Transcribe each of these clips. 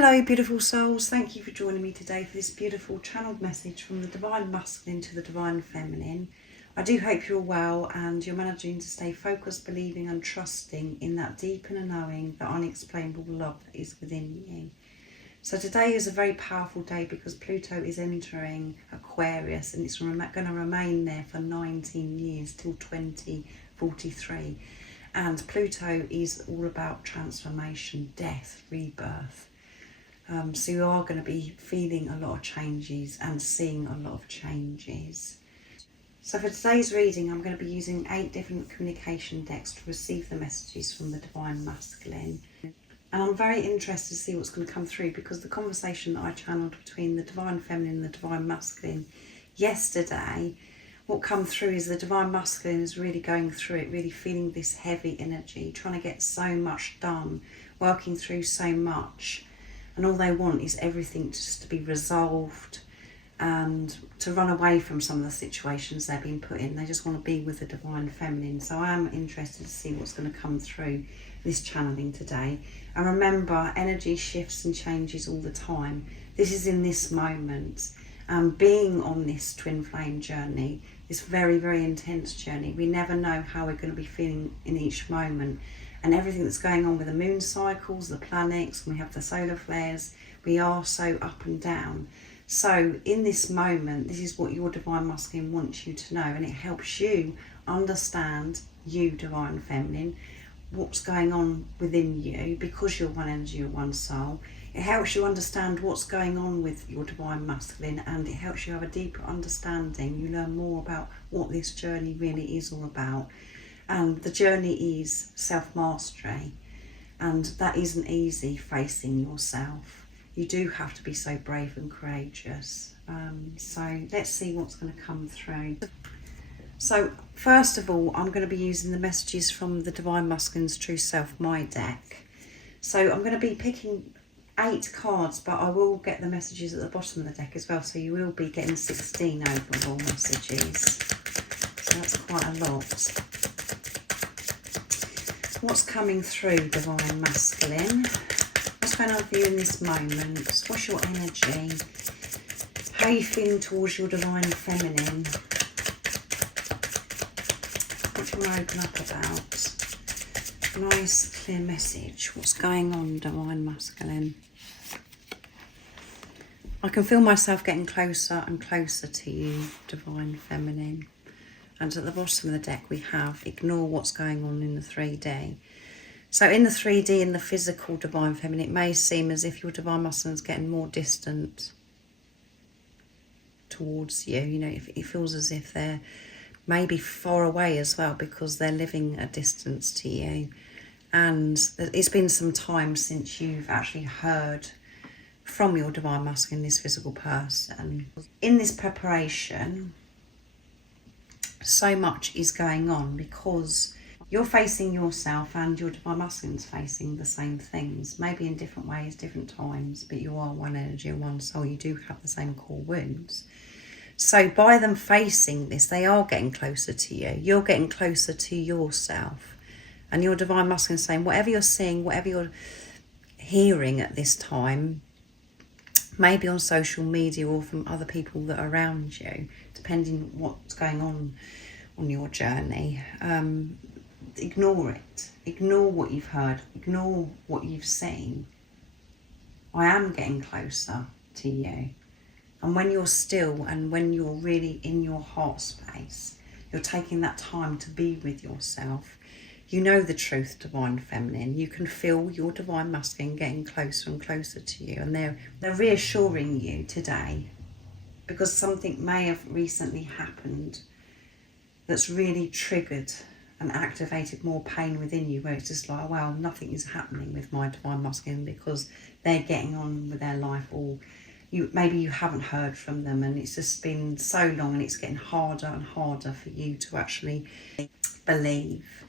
Hello beautiful souls, thank you for joining me today for this beautiful channeled message from the Divine Masculine to the Divine Feminine. I do hope you're well and you're managing to stay focused, believing and trusting in that deep inner knowing, that unexplainable love that is within you. So today is a very powerful day because Pluto is entering Aquarius and it's going to remain there for 19 years till 2043. And Pluto is all about transformation, death, rebirth. So you are going to be feeling a lot of changes and seeing a lot of changes. So for today's reading, I'm going to be using 8 different communication decks to receive the messages from the Divine Masculine. And I'm very interested to see what's going to come through, because the conversation that I channeled between the Divine Feminine and the Divine Masculine yesterday, what come through is the Divine Masculine is really going through it, really feeling this heavy energy, trying to get so much done, working through so much. And all they want is everything just to be resolved and to run away from some of the situations they've been put in. They just want to be with the Divine Feminine. So I am interested to see what's going to come through this channeling today. And remember, energy shifts and changes all the time. This is in this moment. Being on this twin flame journey, this very, very intense journey, we never know how we're going to be feeling in each moment. And everything that's going on with the moon cycles, the planets, and we have the solar flares, we are so up and down. So in this moment, this is what your Divine Masculine wants you to know, and it helps you understand, you Divine Feminine, what's going on within you, because you're one energy, you're one soul. It helps you understand what's going on with your Divine Masculine, and it helps you have a deeper understanding. You learn more about what this journey really is all about. And the journey is self-mastery, and that isn't easy, facing yourself. You do have to be so brave and courageous. So let's see what's going to come through. So first of all, I'm going to be using the messages from the Divine Masculine's True Self, my deck. So I'm going to be picking 8 cards, but I will get the messages at the bottom of the deck as well. So you will be getting 16 overall messages. So that's quite a lot. What's coming through, Divine Masculine? What's going on for you in this moment? What's your energy? How are you feeling towards your Divine Feminine? What do you want to open up about? Nice, clear message. What's going on, Divine Masculine? I can feel myself getting closer and closer to you, Divine Feminine. And at the bottom of the deck we have ignore what's going on in the 3D. So in the 3D, in the physical Divine Feminine, it may seem as if your Divine Masculine is getting more distant towards you. You know, it feels as if they're maybe far away as well, because they're living a distance to you. And it's been some time since you've actually heard from your Divine Masculine, this physical person. In this preparation, so much is going on, because you're facing yourself and your Divine Masculine's facing the same things, maybe in different ways, different times, but you are one energy and one soul. You do have the same core wounds. So by them facing this, they are getting closer to you. You're getting closer to yourself. And your Divine Masculine saying, whatever you're seeing, whatever you're hearing at this time, maybe on social media or from other people that are around you, depending what's going on your journey, ignore it. Ignore what you've heard. Ignore what you've seen. I am getting closer to you. And when you're still and when you're really in your heart space, you're taking that time to be with yourself. You know the truth, Divine Feminine. You can feel your Divine Masculine getting closer and closer to you. And they're reassuring you today, because something may have recently happened that's really triggered and activated more pain within you, where it's just like, well, nothing is happening with my Divine Masculine because they're getting on with their life, or maybe you haven't heard from them and it's just been so long and it's getting harder and harder for you to actually believe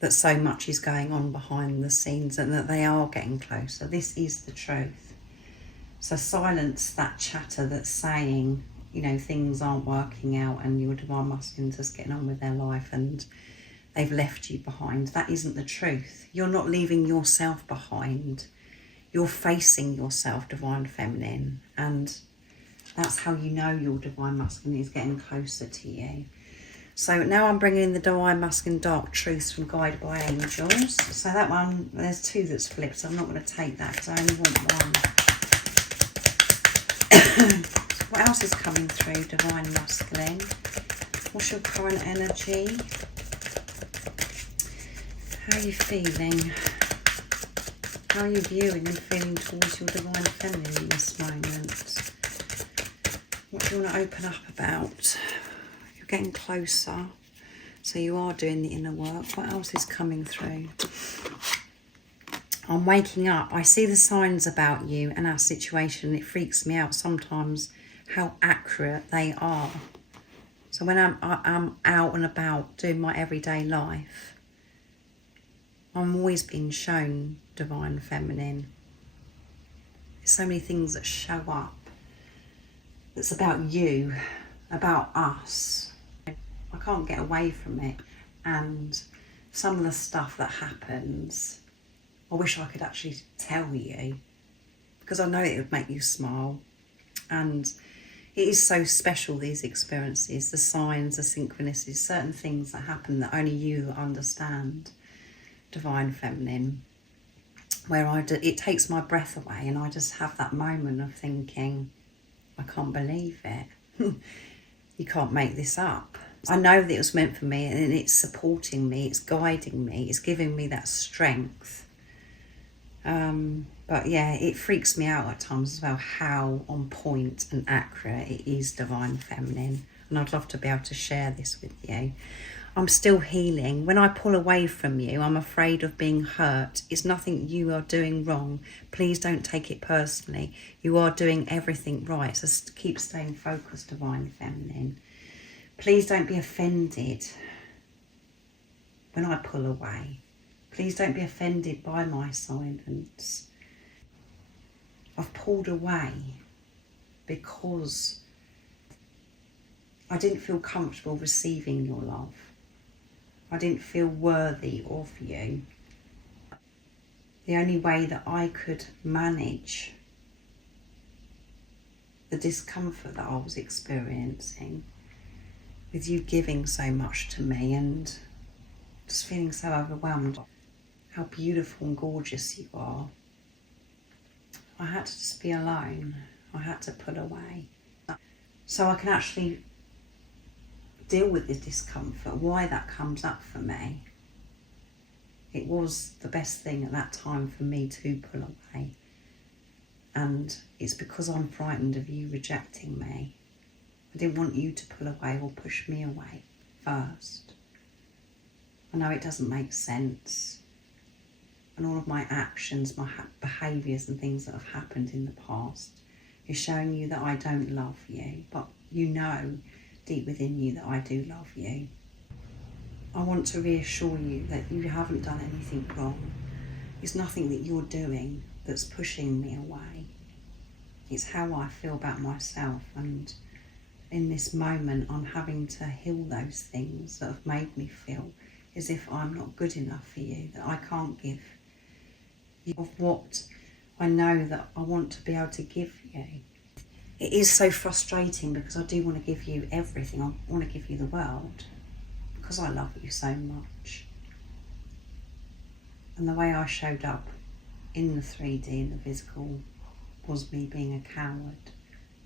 that so much is going on behind the scenes and that they are getting closer. This is the truth. So silence that chatter that's saying, you know, things aren't working out and your Divine Masculine's just getting on with their life and they've left you behind. That isn't the truth. You're not leaving yourself behind. you're facing yourself, Divine Feminine, and that's how you know your Divine Masculine is getting closer to you. So now I'm bringing in the Divine Masculine Dark Truths from Guided by Angels. So that one, there's two that's flipped, so I'm not going to take that because I only want one. What else is coming through, Divine Masculine? What's your current energy? How are you feeling? How are you viewing and feeling towards your Divine Feminine in this moment? What do you want to open up about? You're getting closer, so you are doing the inner work. What else is coming through? I'm waking up. I see the signs about you and our situation. It freaks me out sometimes how accurate they are. So when I'm out and about doing my everyday life, I'm always being shown Divine Feminine. There's so many things that show up that's about you, about us. I can't get away from it. And some of the stuff that happens, I wish I could actually tell you, because I know it would make you smile. And it is so special, these experiences, the signs, the synchronicities, certain things that happen that only you understand, Divine Feminine, where it takes my breath away and I just have that moment of thinking, I can't believe it. You can't make this up. I know that it was meant for me, and it's supporting me, it's guiding me, it's giving me that strength. But yeah, it freaks me out at times as well how on point and accurate it is, Divine Feminine. And I'd love to be able to share this with you. I'm still healing. When I pull away from you, I'm afraid of being hurt. It's nothing you are doing wrong. Please don't take it personally. You are doing everything right. So keep staying focused, Divine Feminine. Please don't be offended when I pull away. Please don't be offended by my silence. I've pulled away because I didn't feel comfortable receiving your love. I didn't feel worthy of you. The only way that I could manage the discomfort that I was experiencing with you giving so much to me and just feeling so overwhelmed, how beautiful and gorgeous you are. I had to just be alone. I had to put away. So I can actually deal with this discomfort, why that comes up for me. It was the best thing at that time for me to pull away. And it's because I'm frightened of you rejecting me. I didn't want you to pull away or push me away first. I know it doesn't make sense. And all of my actions, my behaviours and things that have happened in the past is showing you that I don't love you. But you know deep within you that I do love you. I want to reassure you that you haven't done anything wrong. It's nothing that you're doing that's pushing me away. It's how I feel about myself, and in this moment I'm having to heal those things that have made me feel as if I'm not good enough for you, that I can't give you of what I know that I want to be able to give you. It is so frustrating because I do want to give you everything. I want to give you the world because I love you so much. And the way I showed up in the 3D, in the physical, was me being a coward.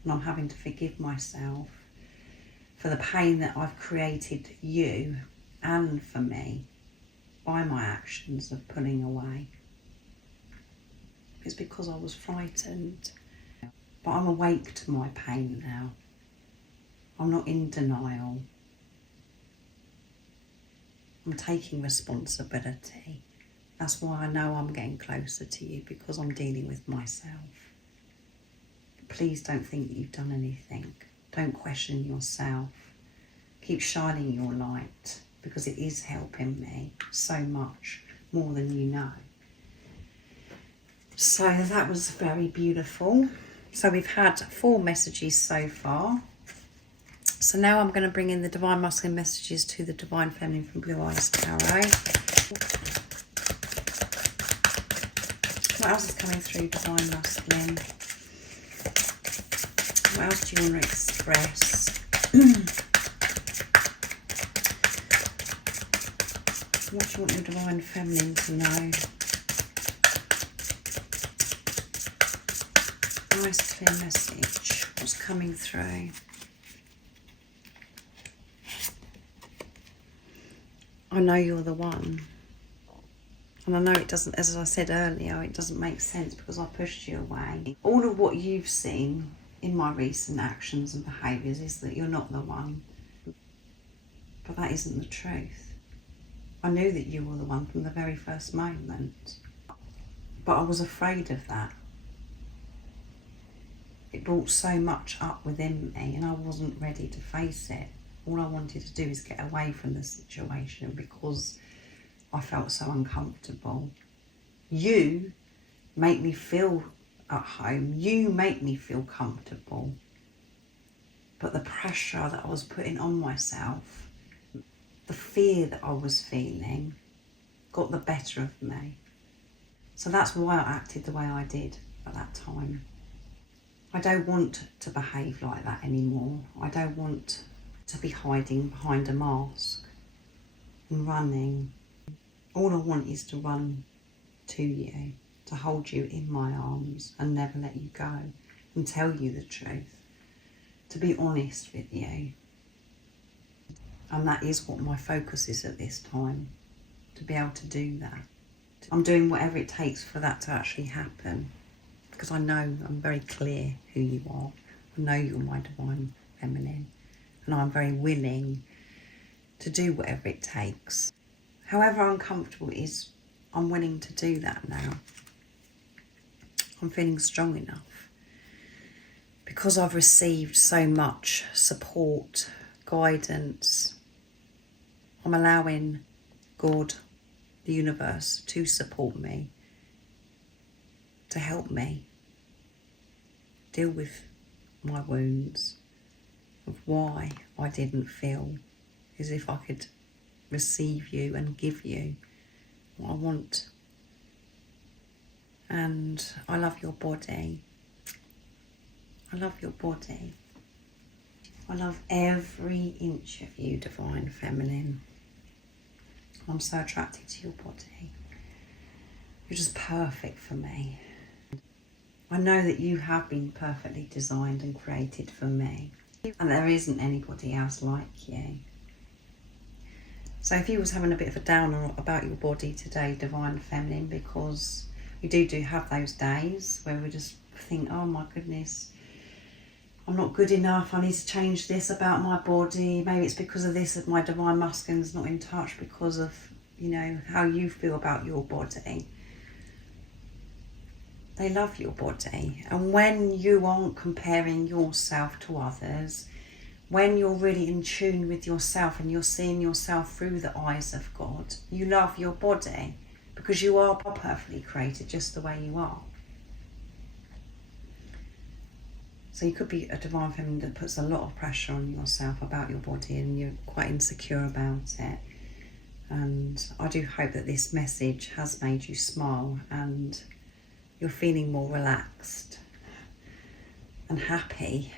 And I'm having to forgive myself for the pain that I've created you and for me by my actions of pulling away. It's because I was frightened. But I'm awake to my pain now. I'm not in denial. I'm taking responsibility. That's why I know I'm getting closer to you, because I'm dealing with myself. Please don't think that you've done anything. Don't question yourself. Keep shining your light, because it is helping me so much more than you know. So that was very beautiful. So we've had 4 messages so far. So now I'm going to bring in the Divine Masculine messages to the Divine Feminine from Blue Eyes Tarot. What else is coming through, Divine Masculine? What else do you want to express? What do you want your Divine Feminine to know? Nice clear message. What's coming through? I know you're the one. And I know it doesn't, as I said earlier, it doesn't make sense because I pushed you away. All of what you've seen in my recent actions and behaviours is that you're not the one. But that isn't the truth. I knew that you were the one from the very first moment. But I was afraid of that. It brought so much up within me and I wasn't ready to face it. All I wanted to do is get away from the situation because I felt so uncomfortable. You make me feel at home. You make me feel comfortable. But the pressure that I was putting on myself, the fear that I was feeling, got the better of me. So that's why I acted the way I did at that time. I don't want to behave like that anymore. I don't want to be hiding behind a mask and running. All I want is to run to you, to hold you in my arms and never let you go and tell you the truth, to be honest with you. And that is what my focus is at this time, to be able to do that. I'm doing whatever it takes for that to actually happen because I know I'm very clear who you are. I know you're my Divine Feminine and I'm very willing to do whatever it takes. However uncomfortable it is, I'm willing to do that now. I'm feeling strong enough because I've received so much support, guidance. I'm allowing God, the universe, to support me, to help me deal with my wounds, of why I didn't feel as if I could receive you and give you what I want. And I love your body. I love your body. I love every inch of you, Divine Feminine. I'm so attracted to your body. You're just perfect for me. I know that you have been perfectly designed and created for me. And there isn't anybody else like you. So if you was having a bit of a downer about your body today, Divine Feminine, because we do have those days where we just think, oh my goodness, I'm not good enough, I need to change this about my body. Maybe it's because of this that my Divine Masculine's not in touch because of, you know, how you feel about your body. They love your body. And when you aren't comparing yourself to others, when you're really in tune with yourself and you're seeing yourself through the eyes of God, you love your body because you are perfectly created just the way you are. So you could be a Divine Feminine that puts a lot of pressure on yourself about your body and you're quite insecure about it. And I do hope that this message has made you smile and you're feeling more relaxed and happy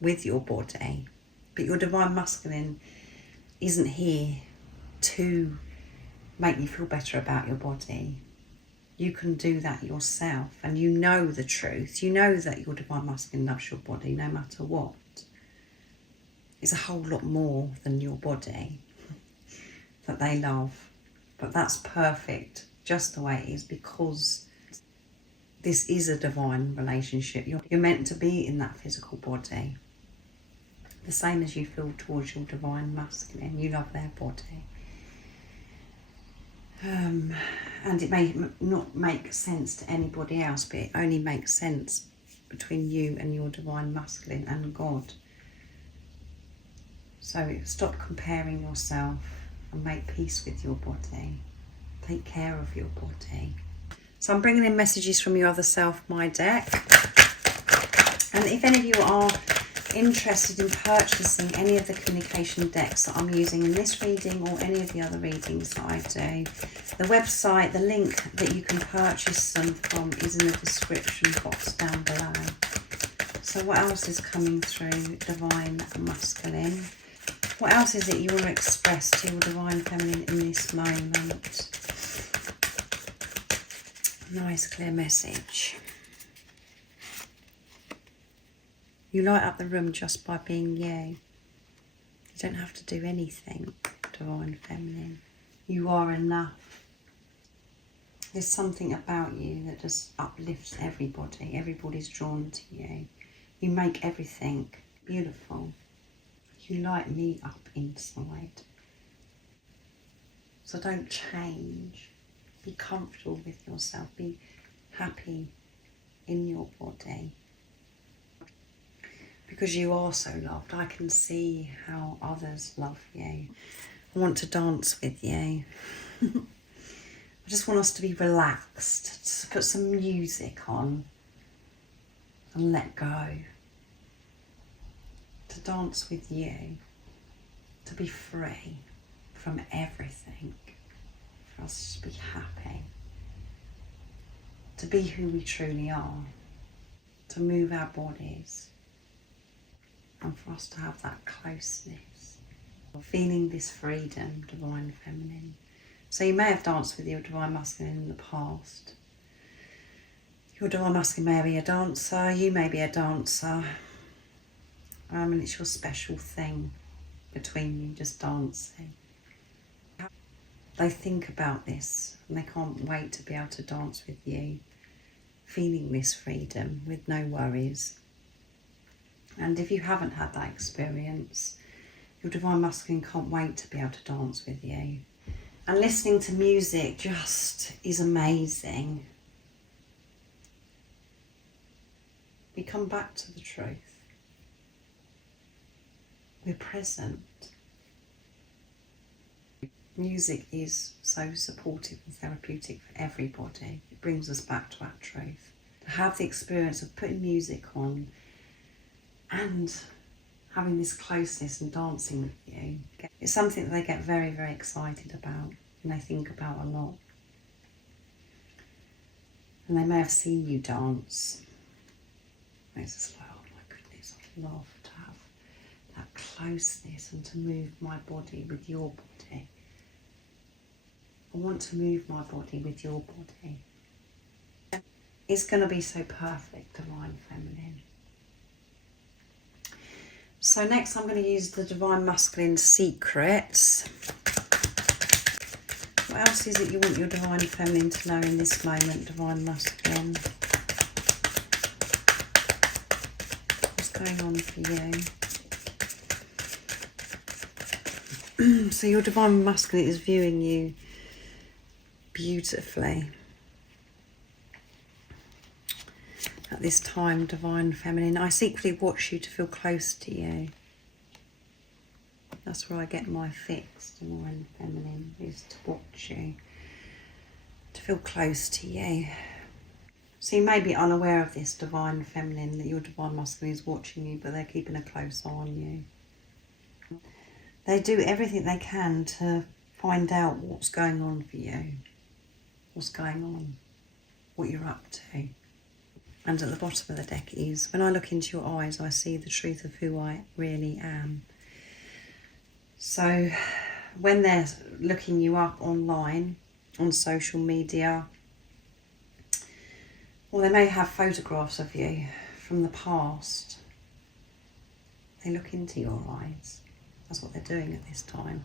with your body. But your Divine Masculine isn't here to make you feel better about your body. You can do that yourself, and you know the truth. You know that your Divine Masculine loves your body no matter what. It's a whole lot more than your body that they love. But that's perfect just the way it is because this is a divine relationship. You're meant to be in that physical body. The same as you feel towards your Divine Masculine. You love their body. And it may not make sense to anybody else, but it only makes sense between you and your Divine Masculine and God. So stop comparing yourself and make peace with your body. Take care of your body. So I'm bringing in messages from your other self, my deck. And if any of you are interested in purchasing any of the communication decks that I'm using in this reading or any of the other readings that I do, the website, the link that you can purchase them from is in the description box down below. So what else is coming through, Divine Masculine? What else is it you want to express to your Divine Feminine in this moment? Nice clear message. You light up the room just by being you. You don't have to do anything, Divine Feminine. You are enough. There's something about you that just uplifts everybody. Everybody's drawn to you. You make everything beautiful. You light me up inside. So don't change. Be comfortable with yourself. Be happy in your body. Because you are so loved. I can see how others love you. I want to dance with you. I just want us to be relaxed. To put some music on and let go. To dance with you. To be free from everything. For us to be happy. To be who we truly are. To move our bodies. And for us to have that closeness, feeling this freedom, Divine Feminine. So you may have danced with your Divine Masculine in the past. Your Divine Masculine may be a dancer, you may be a dancer, and it's your special thing between you, just dancing. They think about this and they can't wait to be able to dance with you, feeling this freedom with no worries. And if you haven't had that experience, your Divine Masculine can't wait to be able to dance with you. And listening to music just is amazing. We come back to the truth. We're present. Music is so supportive and therapeutic for everybody. It brings us back to our truth. To have the experience of putting music on and having this closeness and dancing with you, it's something that they get very, very excited about and they think about a lot. And they may have seen you dance. And it's just like, oh my goodness, I'd love to have that closeness and to move my body with your body. I want to move my body with your body. It's going to be so perfect, Divine Feminine. So next I'm going to use the Divine Masculine Secrets. What else is it you want your Divine Feminine to know in this moment, Divine Masculine? What's going on for you? So your Divine Masculine is viewing you beautifully. At this time, Divine Feminine, I secretly watch you to feel close to you. That's where I get my fix, Divine Feminine, is to watch you, to feel close to you. So you may be unaware of this, Divine Feminine, that your Divine Masculine is watching you, but they're keeping a close eye on you. They do everything they can to find out what's going on for you, what's going on, what you're up to. And at the bottom of the deck is, when I look into your eyes, I see the truth of who I really am. So when they're looking you up online, on social media, or they may have photographs of you from the past, they look into your eyes. That's what they're doing at this time.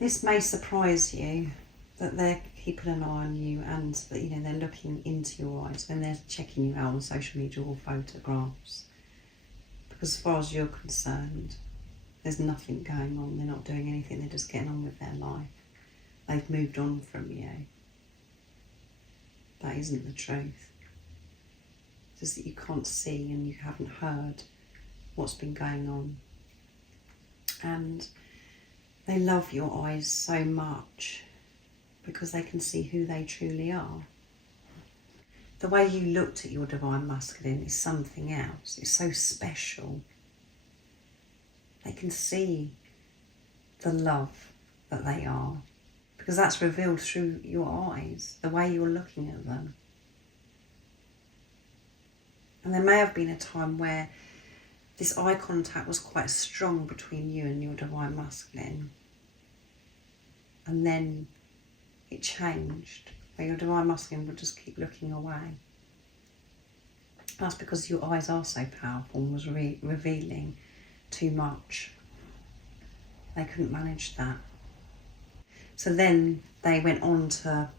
This may surprise you, that they're keeping an eye on you and that, you know, they're looking into your eyes when they're checking you out on social media or photographs. Because as far as you're concerned, there's nothing going on. They're not doing anything. They're just getting on with their life. They've moved on from you. That isn't the truth. It's just that you can't see and you haven't heard what's been going on. And they love your eyes so much because they can see who they truly are. The way you looked at your Divine Masculine is something else. It's so special. They can see the love that they are, because that's revealed through your eyes, the way you're looking at them. And there may have been a time where this eye contact was quite strong between you and your divine masculine, and then it changed, where your divine masculine would just keep looking away. That's because your eyes are so powerful and was revealing too much. They couldn't manage that. So then they went on to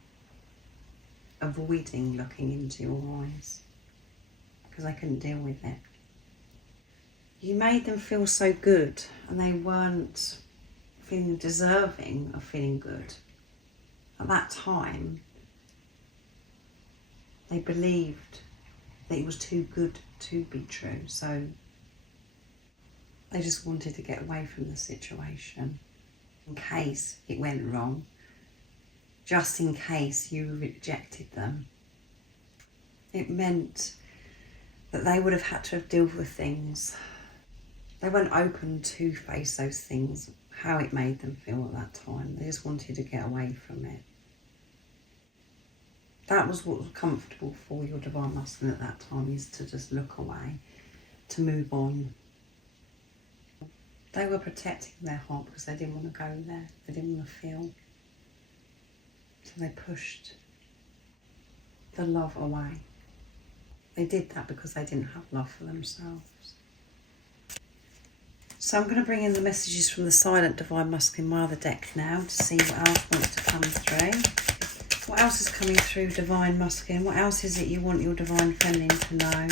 avoiding looking into your eyes because they couldn't deal with it. You made them feel so good, and they weren't feeling deserving of feeling good. At that time, they believed that it was too good to be true, so they just wanted to get away from the situation in case it went wrong, just in case you rejected them. It meant that they would have had to have dealt with things. They weren't open to face those things, how it made them feel at that time. They just wanted to get away from it. That was what was comfortable for your divine masculine at that time, is to just look away, to move on. They were protecting their heart because they didn't want to go there. They didn't want to feel. So they pushed the love away. They did that because they didn't have love for themselves. So I'm going to bring in the messages from the silent divine masculine, my other deck now, to see what else wants to come through. What else is coming through divine masculine? What else is it you want your divine feminine to know?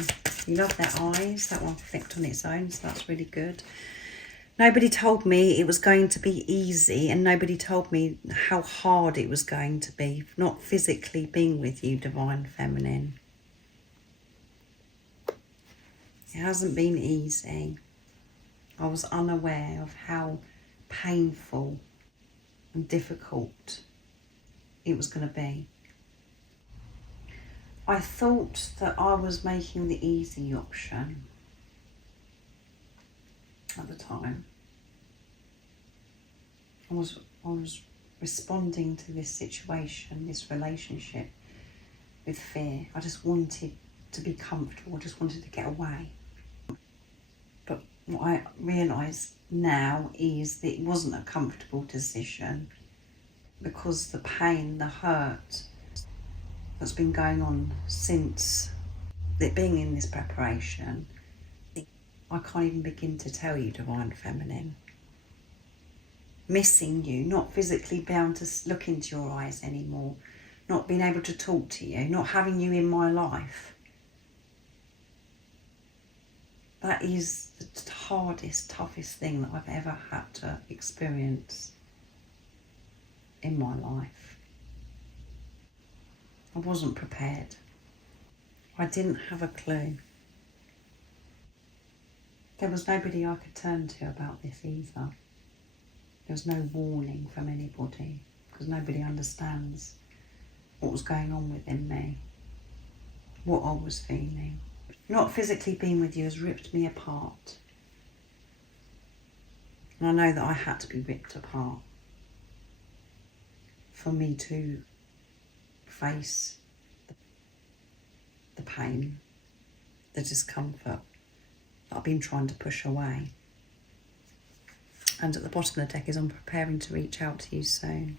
You love their eyes. That one flicked on its own, so that's really good. Nobody told me it was going to be easy, and nobody told me how hard it was going to be, not physically being with you, divine feminine. It hasn't been easy. I was unaware of how painful and difficult it was going to be. I thought that I was making the easy option at the time. I was responding to this situation, this relationship, with fear. I just wanted to be comfortable. I just wanted to get away. But what I realise now is that it wasn't a comfortable decision, because the pain, the hurt that's been going on since it being in this preparation, I can't even begin to tell you, divine feminine. Missing you, not physically being able to look into your eyes anymore, not being able to talk to you, not having you in my life. That is the hardest, toughest thing that I've ever had to experience in my life. I wasn't prepared. I didn't have a clue. There was nobody I could turn to about this either. There was no warning from anybody, because nobody understands what was going on within me, what I was feeling. Not physically being with you has ripped me apart. And I know that I had to be ripped apart for me to face the pain, the discomfort that I've been trying to push away. And at the bottom of the deck is, I'm preparing to reach out to you soon.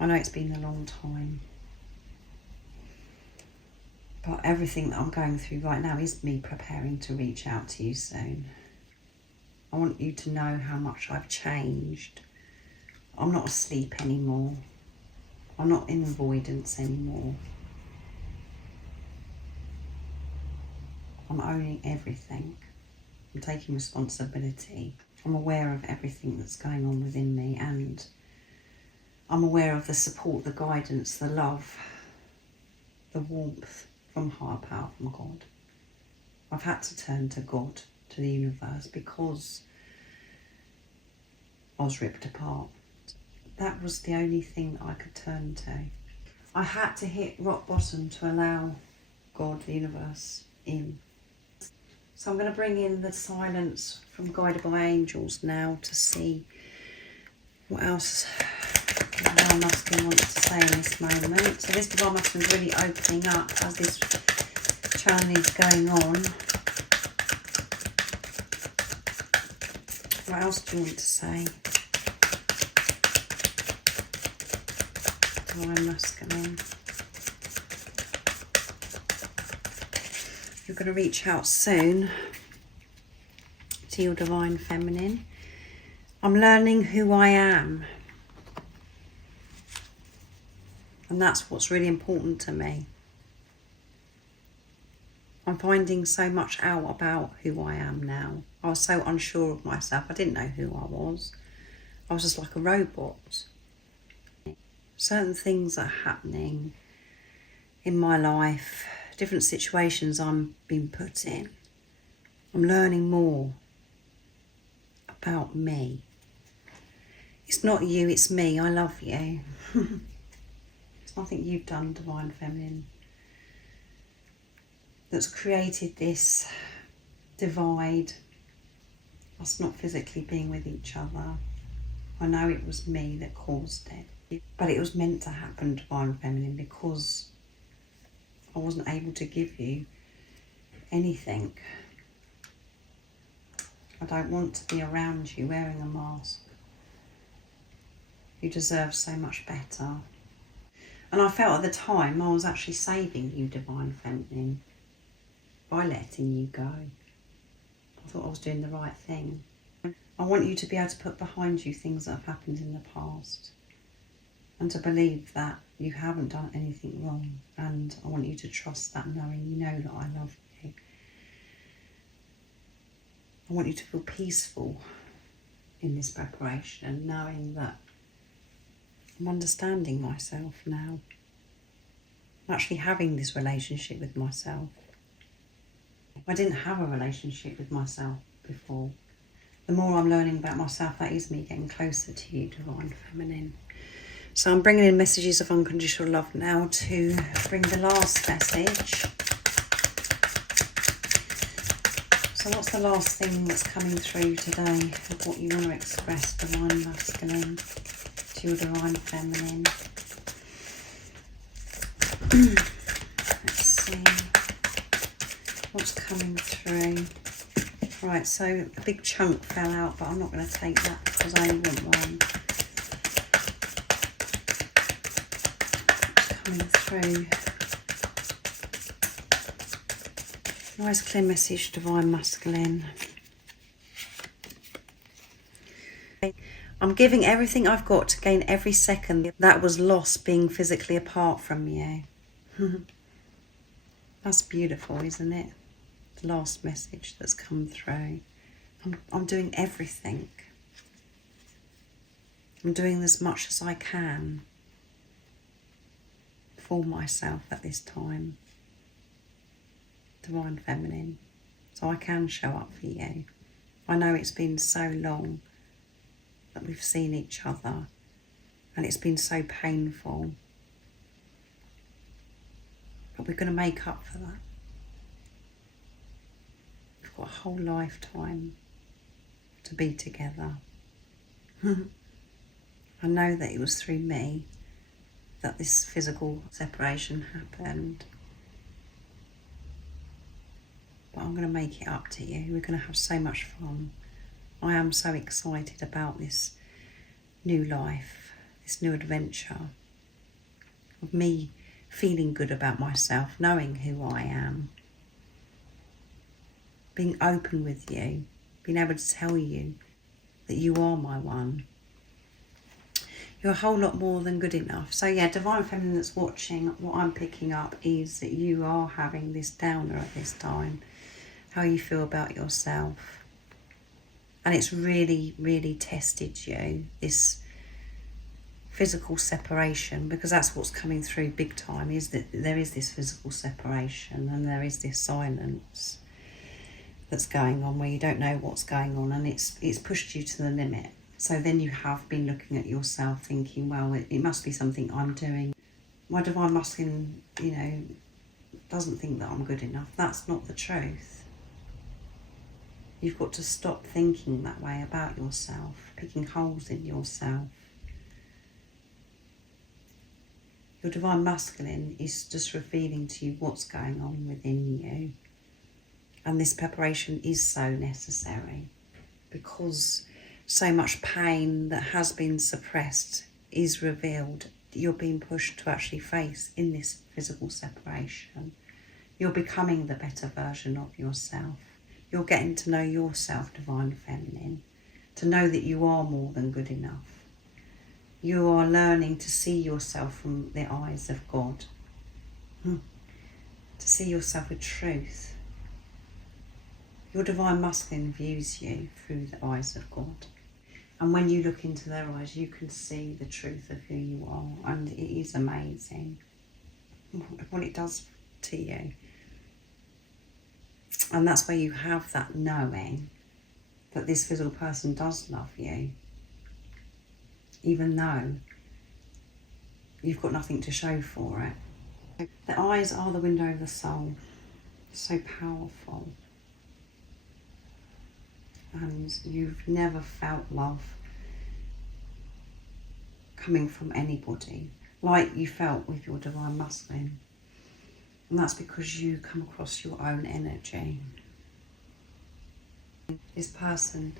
I know it's been a long time, but everything that I'm going through right now is me preparing to reach out to you soon. I want you to know how much I've changed. I'm not asleep anymore. I'm not in avoidance anymore. I'm owning everything. I'm taking responsibility. I'm aware of everything that's going on within me, and I'm aware of the support, the guidance, the love, the warmth from higher power, from God. I've had to turn to God, to the universe, because I was ripped apart. That was the only thing that I could turn to. I had to hit rock bottom to allow God, the universe, in. So I'm going to bring in the silence from Guided by Angels now to see what else the Divine Masculine wants to say in this moment. So this Divine Masculine is really opening up as this channeling is going on. What else do you want to say? Divine Masculine. You're going to reach out soon to your Divine Feminine. I'm learning who I am. And that's what's really important to me. I'm finding so much out about who I am now. I was so unsure of myself. I didn't know who I was. I was just like a robot. Certain things are happening in my life, different situations I'm being put in. I'm learning more about me. It's not you, it's me. I love you. It's nothing you've done, Divine Feminine, that's created this divide, us not physically being with each other. I know it was me that caused it, but it was meant to happen, Divine Feminine, because I wasn't able to give you anything. I don't want to be around you wearing a mask. You deserve so much better. And I felt at the time I was actually saving you, Divine Feminine, by letting you go. I thought I was doing the right thing. I want you to be able to put behind you things that have happened in the past and to believe that you haven't done anything wrong. And I want you to trust that, knowing you know that I love you. I want you to feel peaceful in this preparation, knowing that I'm understanding myself now. I'm actually having this relationship with myself. I didn't have a relationship with myself before. The more I'm learning about myself, that is me getting closer to you, Divine Feminine. So I'm bringing in messages of unconditional love now to bring the last message. So what's the last thing that's coming through today of what you want to express, Divine Masculine, to your Divine Feminine? Let's see what's coming through. Right, so a big chunk fell out, but I'm not going to take that because I only want one. Coming through. Nice clear message, Divine Masculine. I'm giving everything I've got to gain every second that was lost being physically apart from you. That's beautiful, isn't it? The last message that's come through. I'm doing everything. I'm doing as much as I can for myself at this time, Divine Feminine, so I can show up for you. I know it's been so long that we've seen each other and it's been so painful, but we're going to make up for that. We've got a whole lifetime to be together. I know that it was through me that this physical separation happened, but I'm going to make it up to you. We're going to have so much fun. I am so excited about this new life, this new adventure of me feeling good about myself, knowing who I am, being open with you, being able to tell you that you are my one. You're a whole lot more than good enough. So yeah, Divine Feminine that's watching, what I'm picking up is that you are having this downer at this time, how you feel about yourself. And it's really, really tested you, this physical separation, because that's what's coming through big time, is that there is this physical separation and there is this silence that's going on where you don't know what's going on, and it's pushed you to the limit. So then you have been looking at yourself thinking, well, it must be something I'm doing. My Divine Masculine, doesn't think that I'm good enough. That's not the truth. You've got to stop thinking that way about yourself, picking holes in yourself. Your Divine Masculine is just revealing to you what's going on within you. And this preparation is so necessary because so much pain that has been suppressed is revealed. You're being pushed to actually face in this physical separation. You're becoming the better version of yourself. You're getting to know yourself, Divine Feminine, to know that you are more than good enough. You are learning to see yourself from the eyes of God, to see yourself with truth. Your Divine Masculine views you through the eyes of God. And when you look into their eyes, you can see the truth of who you are. And it is amazing what it does to you. And that's where you have that knowing that this physical person does love you, even though you've got nothing to show for it. The eyes are the window of the soul. So powerful. And you've never felt love coming from anybody like you felt with your Divine Masculine. And that's because you come across your own energy. This person,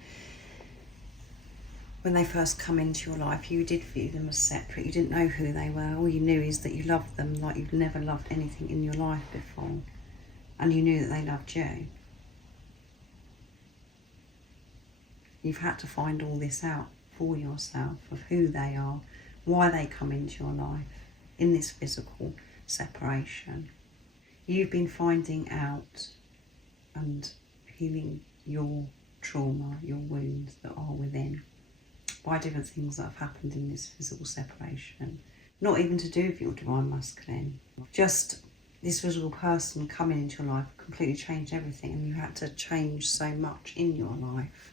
when they first come into your life, you did view them as separate. You didn't know who they were. All you knew is that you loved them like you've never loved anything in your life before. And you knew that they loved you. You've had to find all this out for yourself, of who they are, why they come into your life in this physical separation. You've been finding out and healing your trauma, your wounds that are within by different things that have happened in this physical separation. Not even to do with your Divine Masculine. Just this physical person coming into your life completely changed everything, and you had to change so much in your life.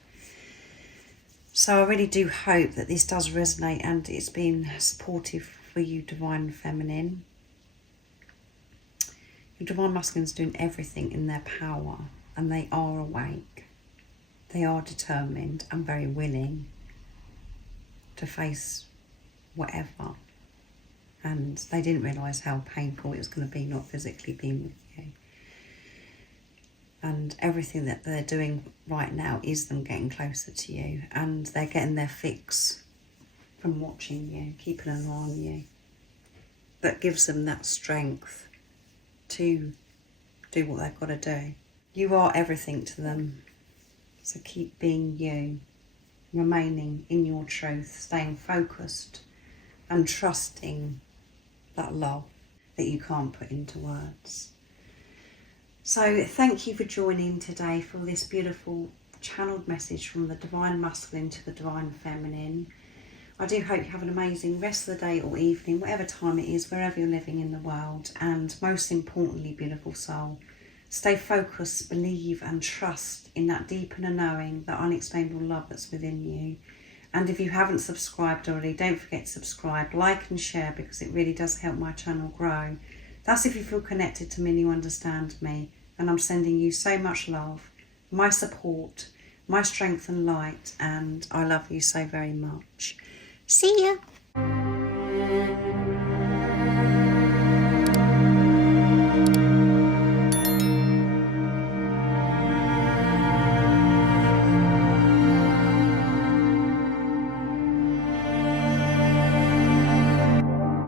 So I really do hope that this does resonate and it's been supportive for you, Divine Feminine. Your Divine Masculine is doing everything in their power, and they are awake. They are determined and very willing to face whatever. And they didn't realise how painful it was going to be not physically being with you. And everything that they're doing right now is them getting closer to you, and they're getting their fix from watching you, keeping an eye on you. That gives them that strength to do what they've got to do. You are everything to them, so keep being you, remaining in your truth, staying focused and trusting that love that you can't put into words. So thank you for joining today for this beautiful channeled message from the Divine Masculine to the Divine Feminine. I do hope you have an amazing rest of the day or evening, whatever time it is, wherever you're living in the world. And most importantly, beautiful soul, stay focused, believe and trust in that deep inner knowing, that unexplainable love that's within you. And if you haven't subscribed already, don't forget to subscribe, like and share, because it really does help my channel grow. That's if you feel connected to me and you understand me. And I'm sending you so much love, my support, my strength and light, and I love you so very much. See ya!